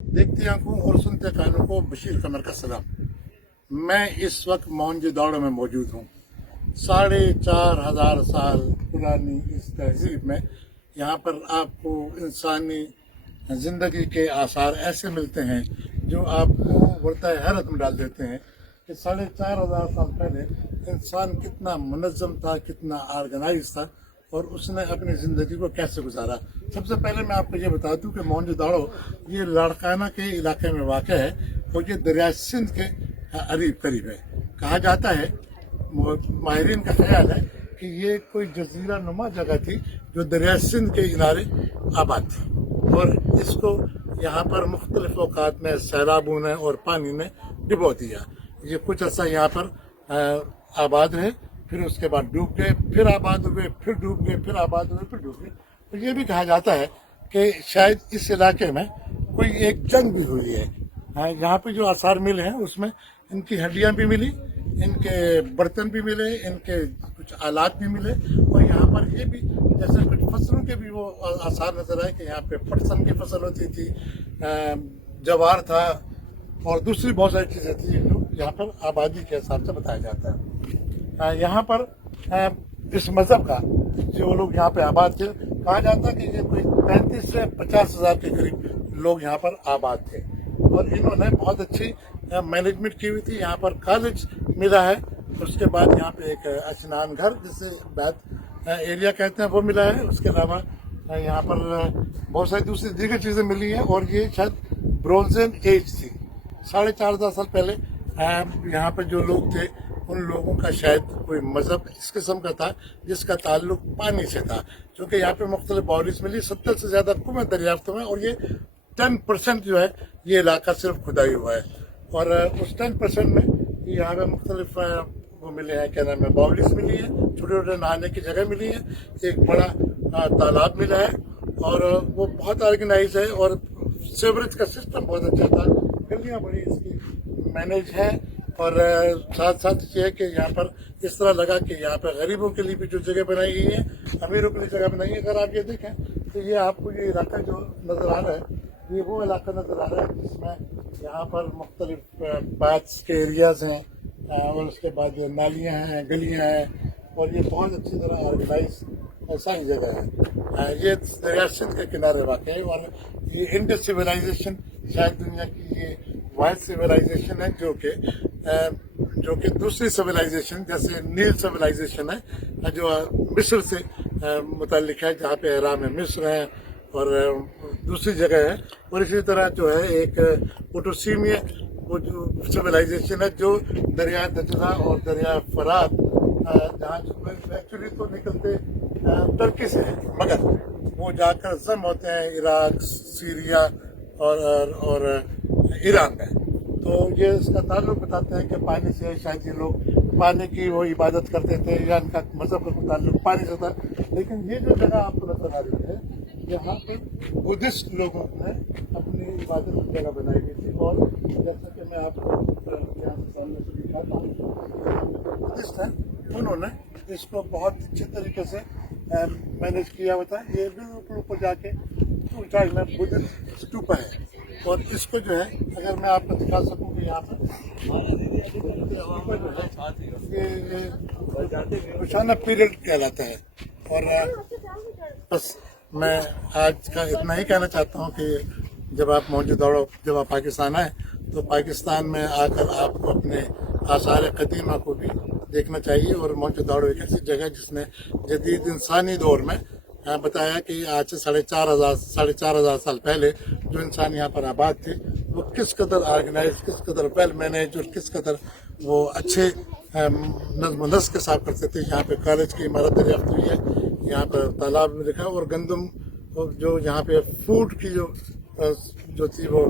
देखती आंखों और सुनते कानों को बशीर कमर का सलाम। मैं इस वक्त मोहनजोदड़ो में मौजूद हूँ। 4,500 साल पुरानी इस तहजीब में यहाँ पर आपको इंसानी ज़िंदगी के आसार ऐसे मिलते हैं जो आपको वरता हैरत में डाल देते हैं कि 4,500 साल पहले इंसान कितना मुनज़्ज़म था, कितना ऑर्गेनाइज था और उसने अपनी ज़िंदगी को कैसे गुजारा। सबसे पहले मैं आपको ये बता दूं कि मोहनजोदड़ो ये लाड़काना के इलाके में वाक़ है और ये दरिया सिंध के करीब है। कहा जाता है, माहिरीन का ख्याल है कि ये कोई जजीरा नुमा जगह थी जो दरिया सिंध के किनारे आबाद थी और इसको यहाँ पर मुख्तलिफ औकात में सैलाबों ने और पानी ने डुबो दिया। ये कुछ अर्सा यहाँ पर आबाद रहे, फिर उसके बाद डूब गए, फिर आबाद हुए, फिर डूब गए, फिर आबाद हुए, फिर डूब गए। तो ये भी कहा जाता है कि शायद इस इलाके में कोई एक जंग भी हुई है। यहाँ पे जो आसार मिले हैं उसमें इनकी हड्डियाँ भी मिली, इनके बर्तन भी मिले, इनके कुछ आलात भी मिले और यहाँ पर ये भी जैसे कुछ फसलों के भी वो आसार नजर आए कि यहाँ पे पटसन की फसल होती थी, जवार था और दूसरी बहुत सारी चीज़ें थी जो यहाँ पर आबादी के हिसाब से बताया जाता है। यहाँ पर इस मज़हब का जो लोग यहाँ पे आबाद थे, कहा जाता है कि ये कोई 35 से 50 हज़ार के करीब लोग यहाँ पर आबाद थे और इन्होंने बहुत अच्छी मैनेजमेंट की हुई थी। यहाँ पर कॉलेज मिला है, उसके बाद यहाँ पे एक स्नान घर जिसे बैत एरिया कहते हैं वो मिला है। उसके अलावा यहाँ पर बहुत सारी दूसरी दीगर चीज़ें मिली हैं और ये शायद ब्रोंजन एज थी। 4,500 साल पहले यहाँ पर जो लोग थे उन लोगों का शायद कोई मज़हब इस किस्म का था जिसका ताल्लुक पानी से था, क्योंकि यहाँ पे मुख्तलिफ बाउरीज मिली। 70 से ज़्यादा कुएं दरियाफ्त में और ये 10% जो है ये इलाका सिर्फ खुदाई हुआ है और उस 10% में यहाँ पे मुख्तलिफ वो मिले हैं, क्या नाम है, बाउरीज मिली है, छोटे छोटे नहाने की जगह मिली है, एक बड़ा तालाब मिला है और वो बहुत ऑर्गेनाइज है और सीवरेज का सिस्टम बहुत अच्छा था। गलियाँ बड़ी इसकी मैनेज है और साथ साथ ये है कि यहाँ पर इस तरह लगा कि यहाँ पर गरीबों के लिए भी जो जगह बनाई गई है, अमीरों के लिए जगह बनाई है। अगर आप ये देखें तो ये आपको ये इलाका जो नज़र आ रहा है ये वो इलाका नज़र आ रहा है जिसमें यहाँ पर मुख्तलिफ बाथ्स के एरियाज़ हैं और उसके बाद ये नालियाँ हैं, गलियाँ हैं और ये बहुत अच्छी तरह ऑर्गेनाइज सारी जगह है। ये दरिया सिंध के किनारे वाक़ है और ये इंडस सिविलाइजेशन शायद दुनिया की ये वाइल्ड सिविलाइजेशन है जो कि दूसरी सिविलाइजेशन जैसे नील सिविलाइजेशन है जो मिस्र से मुताल्लिक है, जहाँ पे एहराम मिस्र है और दूसरी जगह है। और इसी तरह जो है एक पोटोसीमिया वो जो सिविलाइजेशन है जो दरिया दजला और दरिया फरात जहाँ एक्चुअली तो निकलते टर्की से है मगर वो जाकर जम होते हैं इराक, सीरिया और ईरान में। तो ये इसका ताल्लुक बताते हैं कि पानी से शायद ये लोग पानी की वो इबादत करते थे या इनका मजहब का ताल्लुक पानी से था। लेकिन ये जो जगह आपको नजर आ रही है यहाँ पर बुद्धिस्ट लोगों ने अपनी इबादत की जगह बनाई गई थी और जैसा कि मैं आपको यहाँ से सामने से दिखाता हूँ, बुद्धिस्ट हैं उन्होंने इसको बहुत अच्छे तरीके से मैनेज किया हुआ था। ये बिल्कुल ऊपर जाके ऊंचाई में बुद्धिस्ट स्तूप है और इसको जो है अगर मैं आपको दिखा सकूँ कि यहाँ पर ये कुशाना पीरियड कहलाता है। और बस मैं आज का इतना ही कहना चाहता हूँ कि जब आप मोहनजोदड़ो जब आप पाकिस्तान आए तो पाकिस्तान में आकर आपको अपने आसार कदीमा को भी देखना चाहिए। और मोहनजोदड़ो एक ऐसी जगह जिसने जदीद इंसानी दौर में बताया कि आज से 4,500 साल पहले जो इंसान यहाँ पर आबाद थे वो किस कदर ऑर्गेनाइज, किस कदर वेल मैनेज और किस कदर वो अच्छे नज़्म नस्क के साथ करते थे। यहाँ पे कॉलेज की इमारत दरियाफ्त हुई है, यहाँ पर तालाब में लिखा और गंदम जो यहाँ पे फूड की जो थी वो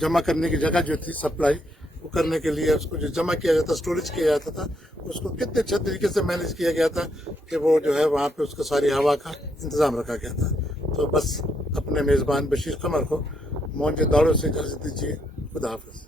जमा करने की जगह जो थी सप्लाई वो करने के लिए उसको जो जमा किया जाता, स्टोरेज किया जाता था, उसको कितने अच्छे तरीके से मैनेज किया गया था कि वो जो है वहाँ पे उसको सारी हवा का इंतज़ाम रखा गया था। तो बस अपने मेज़बान बशीर कमर को मोहनजोदड़ो से इजाज़त दीजिए। खुदा हाफ़िज़।